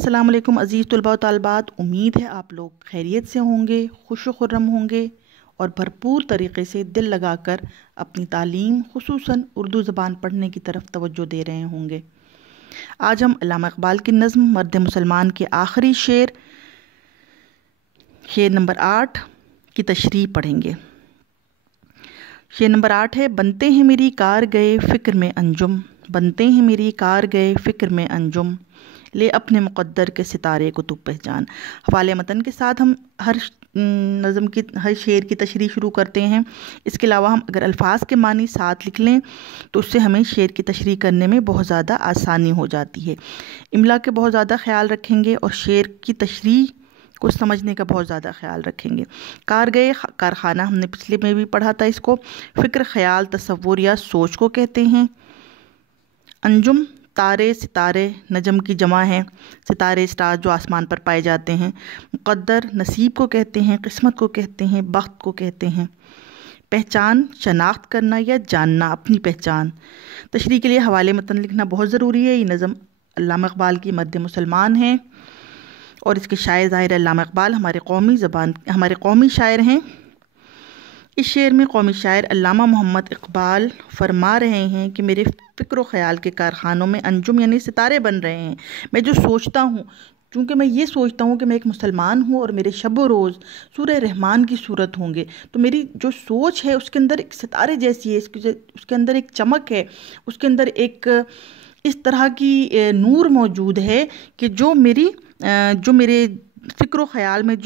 السلام علیکم عزیز طلباء و طالبات، امید ہے آپ لوگ خیریت سے ہوں گے، خوش و خرم ہوں گے اور بھرپور طریقے سے دل لگا کر اپنی تعلیم خصوصاً اردو زبان پڑھنے کی طرف توجہ دے رہے ہوں گے۔ آج ہم علامہ اقبال کی نظم مرد مسلمان کے آخری شعر نمبر 8 کی تشریح پڑھیں گے۔ شعر نمبر 8 ہے: بنتے ہیں میری کار گئے فکر میں انجم، بنتے ہیں میری کار گئے فکر میں انجم، لے اپنے مقدر کے ستارے کو تو پہچان۔ حوالے متن کے ساتھ ہم ہر شعر کی تشریح شروع کرتے ہیں۔ اس کے علاوہ ہم اگر الفاظ کے معنی ساتھ لکھ لیں تو اس سے ہمیں شعر کی تشریح کرنے میں بہت زیادہ آسانی ہو جاتی ہے۔ املا کے بہت زیادہ خیال رکھیں گے اور شعر کی تشریح کو سمجھنے کا بہت زیادہ خیال رکھیں گے۔ کار گئے، کارخانہ، ہم نے پچھلے میں بھی پڑھا تھا اس کو۔ فکر، خیال، تصور یا سوچ کو کہتے ہیں۔ انجم، تارے، ستارے، نجم کی جمع ہے، ستارے اسٹار جو آسمان پر پائے جاتے ہیں۔ مقدر، نصیب کو کہتے ہیں، قسمت کو کہتے ہیں، بخت کو کہتے ہیں۔ پہچان، شناخت کرنا یا جاننا، اپنی پہچان۔ تشریح کے لیے حوالے متن لکھنا بہت ضروری ہے۔ یہ نظم علامہ اقبال کی مرد مسلمان ہے اور اس کے شاعر ظاہر علامہ اقبال ہمارے قومی شاعر ہیں۔ اس شعر میں قومی شاعر علامہ محمد اقبال فرما رہے ہیں کہ میرے فکر و خیال کے کارخانوں میں انجم یعنی ستارے بن رہے ہیں۔ میں جو سوچتا ہوں، چونکہ میں یہ سوچتا ہوں کہ میں ایک مسلمان ہوں اور میرے شب و روز سورہ رحمان کی صورت ہوں گے، تو میری جو سوچ ہے اس کے اندر ایک ستارے جیسی ہے، اس کے اندر ایک چمک ہے، اس کے اندر ایک اس طرح کی نور موجود ہے کہ جو میرے فکر و خیال میں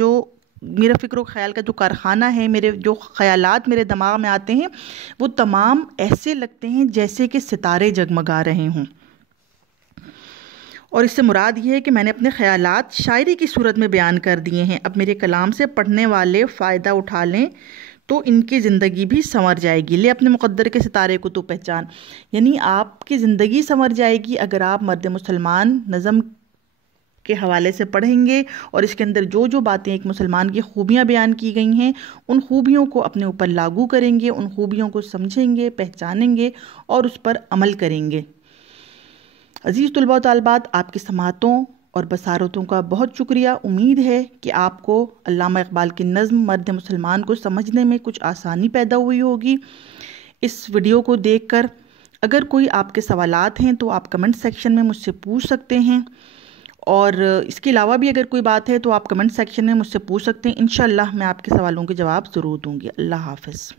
میرا فکر و خیال کا جو کارخانہ ہے، میرے جو خیالات میرے دماغ میں آتے ہیں وہ تمام ایسے لگتے ہیں جیسے کہ ستارے جگمگا رہے ہوں۔ اور اس سے مراد یہ ہے کہ میں نے اپنے خیالات شاعری کی صورت میں بیان کر دیے ہیں۔ اب میرے کلام سے پڑھنے والے فائدہ اٹھا لیں تو ان کی زندگی بھی سنور جائے گی۔ لے اپنے مقدر کے ستارے کو تو پہچان، یعنی آپ کی زندگی سنور جائے گی اگر آپ مرد مسلمان نظم کے حوالے سے پڑھیں گے اور اس کے اندر جو باتیں ایک مسلمان کی خوبیاں بیان کی گئی ہیں ان خوبیوں کو اپنے اوپر لاگو کریں گے، ان خوبیوں کو سمجھیں گے، پہچانیں گے اور اس پر عمل کریں گے۔ عزیز طلباء و طالبات، آپ کی سماعتوں اور بصارتوں کا بہت شکریہ۔ امید ہے کہ آپ کو علامہ اقبال کی نظم مرد مسلمان کو سمجھنے میں کچھ آسانی پیدا ہوئی ہوگی۔ اس ویڈیو کو دیکھ کر اگر کوئی آپ کے سوالات ہیں تو آپ کمنٹ سیکشن میں مجھ سے پوچھ سکتے ہیں، اور اس کے علاوہ بھی اگر کوئی بات ہے تو آپ کمنٹ سیکشن میں مجھ سے پوچھ سکتے ہیں۔ انشاءاللہ میں آپ کے سوالوں کے جواب ضرور دوں گی۔ اللہ حافظ۔